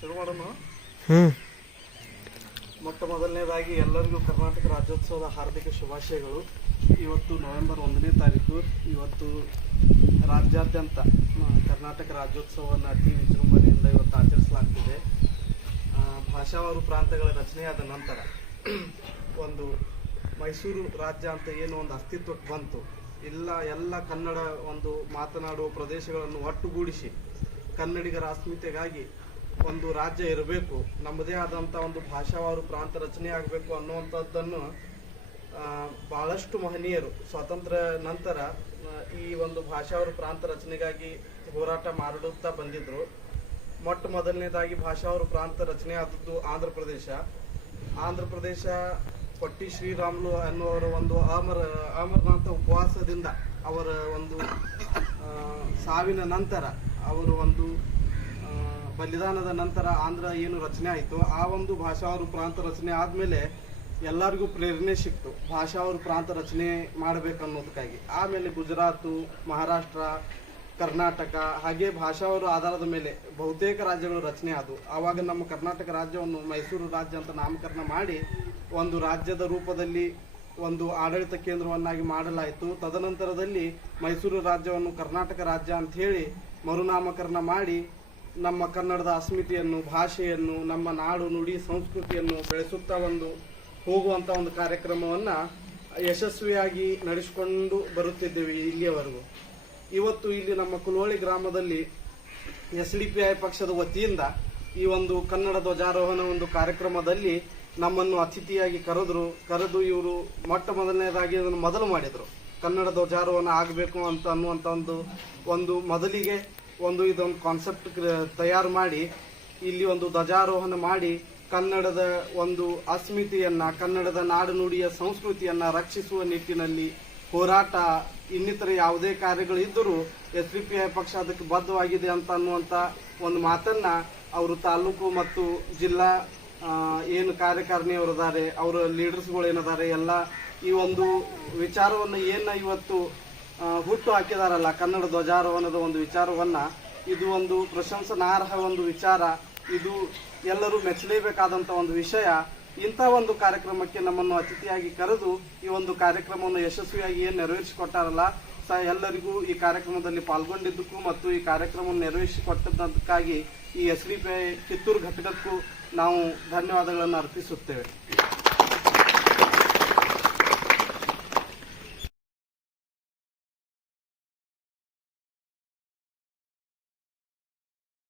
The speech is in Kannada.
ಶುರು ಮಾಡೋಣ? ಮೊಟ್ಟ ಮೊದಲನೇದಾಗಿ ಎಲ್ಲರಿಗೂ ಕರ್ನಾಟಕ ರಾಜ್ಯೋತ್ಸವದ ಹಾರ್ದಿಕ ಶುಭಾಶಯಗಳು. ಇವತ್ತು ನವೆಂಬರ್ ಒಂದನೇ ತಾರೀಕು. ಇವತ್ತು ರಾಜ್ಯಾದ್ಯಂತ ಕರ್ನಾಟಕ ರಾಜ್ಯೋತ್ಸವವನ್ನು ಅತಿ ವಿಜೃಂಭಣೆಯಿಂದ ಇವತ್ತು ಆಚರಿಸಲಾಗ್ತಿದೆ. ಭಾಷಾವಾರು ಪ್ರಾಂತಗಳ ರಚನೆಯಾದ ನಂತರ ಒಂದು ಮೈಸೂರು ರಾಜ್ಯ ಅಂತ ಏನು ಒಂದು ಅಸ್ತಿತ್ವಕ್ಕೆ ಬಂತು. ಇಲ್ಲ ಎಲ್ಲ ಕನ್ನಡ ಒಂದು ಮಾತನಾಡುವ ಪ್ರದೇಶಗಳನ್ನು ಒಟ್ಟುಗೂಡಿಸಿ ಕನ್ನಡಿಗರ ಅಸ್ಮಿತೆಗಾಗಿ ಒಂದು ರಾಜ್ಯ ಇರಬೇಕು, ನಮ್ಮದೇ ಆದಂಥ ಒಂದು ಭಾಷಾವಾರು ಪ್ರಾಂತ ರಚನೆ ಆಗಬೇಕು ಅನ್ನುವಂಥದ್ದನ್ನು ಬಹಳಷ್ಟು ಮಹನೀಯರು ಸ್ವಾತಂತ್ರ್ಯ ನಂತರ ಈ ಒಂದು ಭಾಷಾವಾರು ಪ್ರಾಂತ ರಚನೆಗಾಗಿ ಹೋರಾಟ ಮಾಡುತ್ತಾ ಬಂದಿದ್ರು. ಮೊಟ್ಟ ಮೊದಲನೇದಾಗಿ ಭಾಷಾವಾರು ಪ್ರಾಂತ ರಚನೆ ಆದದ್ದು ಆಂಧ್ರ ಪ್ರದೇಶ ಆಂಧ್ರ ಪ್ರದೇಶ ಪಟ್ಟಿ ಶ್ರೀರಾಮುಲು ಅನ್ನುವರ ಒಂದು ಅಮರ, ಅಮರನಾಥ ಉಪವಾಸದಿಂದ ಅವರ ಒಂದು ಸಾವಿನ ನಂತರ ಅವರು ಒಂದು ಬಲಿದಾನದ ನಂತರ ಆಂಧ್ರ ಏನು ರಚನೆ ಆಯಿತು, ಆ ಒಂದು ಭಾಷಾವಾರು ಪ್ರಾಂತ ರಚನೆ ಆದಮೇಲೆ ಎಲ್ಲರಿಗೂ ಪ್ರೇರಣೆ ಸಿಕ್ತು. ಭಾಷಾವಾರು ಪ್ರಾಂತ ರಚನೆ ಮಾಡಬೇಕನ್ನೋದಕ್ಕಾಗಿ. ಆಮೇಲೆ ಗುಜರಾತು, ಮಹಾರಾಷ್ಟ್ರ, ಕರ್ನಾಟಕ, ಹಾಗೆ ಭಾಷಾವಾರು ಆಧಾರದ ಮೇಲೆ ಬಹುತೇಕ ರಾಜ್ಯಗಳು ರಚನೆ ಆದವು. ಆವಾಗ ನಮ್ಮ ಕರ್ನಾಟಕ ರಾಜ್ಯವನ್ನು ಮೈಸೂರು ರಾಜ್ಯ ಅಂತ ನಾಮಕರಣ ಮಾಡಿ ಒಂದು ರಾಜ್ಯದ ರೂಪದಲ್ಲಿ ಒಂದು ಆಡಳಿತ ಕೇಂದ್ರವನ್ನಾಗಿ ಮಾಡಲಾಯಿತು. ತದನಂತರದಲ್ಲಿ ಮೈಸೂರು ರಾಜ್ಯವನ್ನು ಕರ್ನಾಟಕ ರಾಜ್ಯ ಅಂತ ಹೇಳಿ ಮರುನಾಮಕರಣ ಮಾಡಿ ನಮ್ಮ ಕನ್ನಡದ ಅಸ್ಮಿತೆಯನ್ನು, ಭಾಷೆಯನ್ನು, ನಮ್ಮ ನಾಡು, ನುಡಿ, ಸಂಸ್ಕೃತಿಯನ್ನು ಬೆಳೆಸುತ್ತಾ ಒಂದು ಹೋಗುವಂಥ ಒಂದು ಕಾರ್ಯಕ್ರಮವನ್ನು ಯಶಸ್ವಿಯಾಗಿ ನಡೆಸಿಕೊಂಡು ಬರುತ್ತಿದ್ದೇವೆ ಇಲ್ಲಿಯವರೆಗೂ. ಇವತ್ತು ಇಲ್ಲಿ ನಮ್ಮ ಕುಲೋಳಿ ಗ್ರಾಮದಲ್ಲಿ ಎಸ್ ಡಿ ಪಿ ಐ ಪಕ್ಷದ ವತಿಯಿಂದ ಈ ಒಂದು ಕನ್ನಡ ಧ್ವಜಾರೋಹಣ ಒಂದು ಕಾರ್ಯಕ್ರಮದಲ್ಲಿ ನಮ್ಮನ್ನು ಅತಿಥಿಯಾಗಿ ಕರೆದ್ರು, ಕರೆದು ಇವರು ಮೊಟ್ಟ ಮೊದಲನೇದಾಗಿ ಅದನ್ನು ಮೊದಲು ಮಾಡಿದರು. ಕನ್ನಡ ಧ್ವಜಾರೋಹಣ ಆಗಬೇಕು ಅಂತ ಅನ್ನುವಂಥ ಒಂದು ಒಂದು ಮೊದಲಿಗೆ ಒಂದು ಇದೊಂದು ಕಾನ್ಸೆಪ್ಟ್ ತಯಾರು ಮಾಡಿ, ಇಲ್ಲಿ ಒಂದು ಧ್ವಜಾರೋಹಣ ಮಾಡಿ, ಕನ್ನಡದ ಒಂದು ಅಸ್ಮಿತೆಯನ್ನ, ಕನ್ನಡದ ನಾಡು ನುಡಿಯ ಸಂಸ್ಕೃತಿಯನ್ನ ರಕ್ಷಿಸುವ ನಿಟ್ಟಿನಲ್ಲಿ ಹೋರಾಟ, ಇನ್ನಿತರ ಯಾವುದೇ ಕಾರ್ಯಗಳು ಇದ್ದರೂ ಎಸ್ ಡಿ ಪಿ ಐ ಪಕ್ಷ ಅದಕ್ಕೆ ಬದ್ಧವಾಗಿದೆ ಅಂತ ಅನ್ನುವಂತ ಒಂದು ಮಾತನ್ನ ಅವರು ತಾಲೂಕು ಮತ್ತು ಜಿಲ್ಲಾ ಏನು ಕಾರ್ಯಕಾರಿಣಿಯವರು ಇದ್ದಾರೆ ಅವರ ಲೀಡರ್ಸ್ಗಳು ಏನಿದ್ದಾರೆ ಎಲ್ಲ ಈ ಒಂದು ವಿಚಾರವನ್ನು ಏನ ಇವತ್ತು ಹುಟ್ಟು ಹಾಕಿದಾರಲ್ಲ, ಕನ್ನಡ ಧ್ವಜಾರೋಹಣದ ಒಂದು ವಿಚಾರವನ್ನ, ಇದು ಒಂದು ಪ್ರಶಂಸನಾರ್ಹ ಒಂದು ವಿಚಾರ. ಇದು ಎಲ್ಲರೂ ಮೆಚ್ಚಲೇಬೇಕಾದಂತ ಒಂದು ವಿಷಯ. ಇಂಥ ಒಂದು ಕಾರ್ಯಕ್ರಮಕ್ಕೆ ನಮ್ಮನ್ನು ಅತಿಥಿಯಾಗಿ ಕರೆದು ಈ ಒಂದು ಕಾರ್ಯಕ್ರಮವನ್ನು ಯಶಸ್ವಿಯಾಗಿ ಏನು ನೆರವೇರಿಸಿಕೊಟ್ಟಾರಲ್ಲ, ಸ, ಎಲ್ಲರಿಗೂ ಈ ಕಾರ್ಯಕ್ರಮದಲ್ಲಿ ಪಾಲ್ಗೊಂಡಿದ್ದಕ್ಕೂ ಮತ್ತು ಈ ಕಾರ್ಯಕ್ರಮವನ್ನು ನೆರವೇರಿಸಿಕೊಟ್ಟದ್ದಕ್ಕಾಗಿ ಈ ಎಸ್ ಡಿ ಪಿ ಕಿತ್ತೂರು ಘಟಕಕ್ಕೂ ನಾವು ಧನ್ಯವಾದಗಳನ್ನು ಅರ್ಪಿಸುತ್ತೇವೆ.